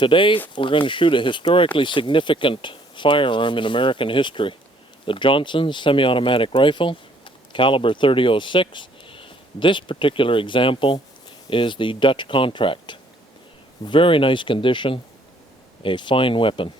Today we're going to shoot a historically significant firearm in American history. The Johnson semi-automatic rifle, caliber .30-06. This particular example is the Dutch contract. Very nice condition, a fine weapon.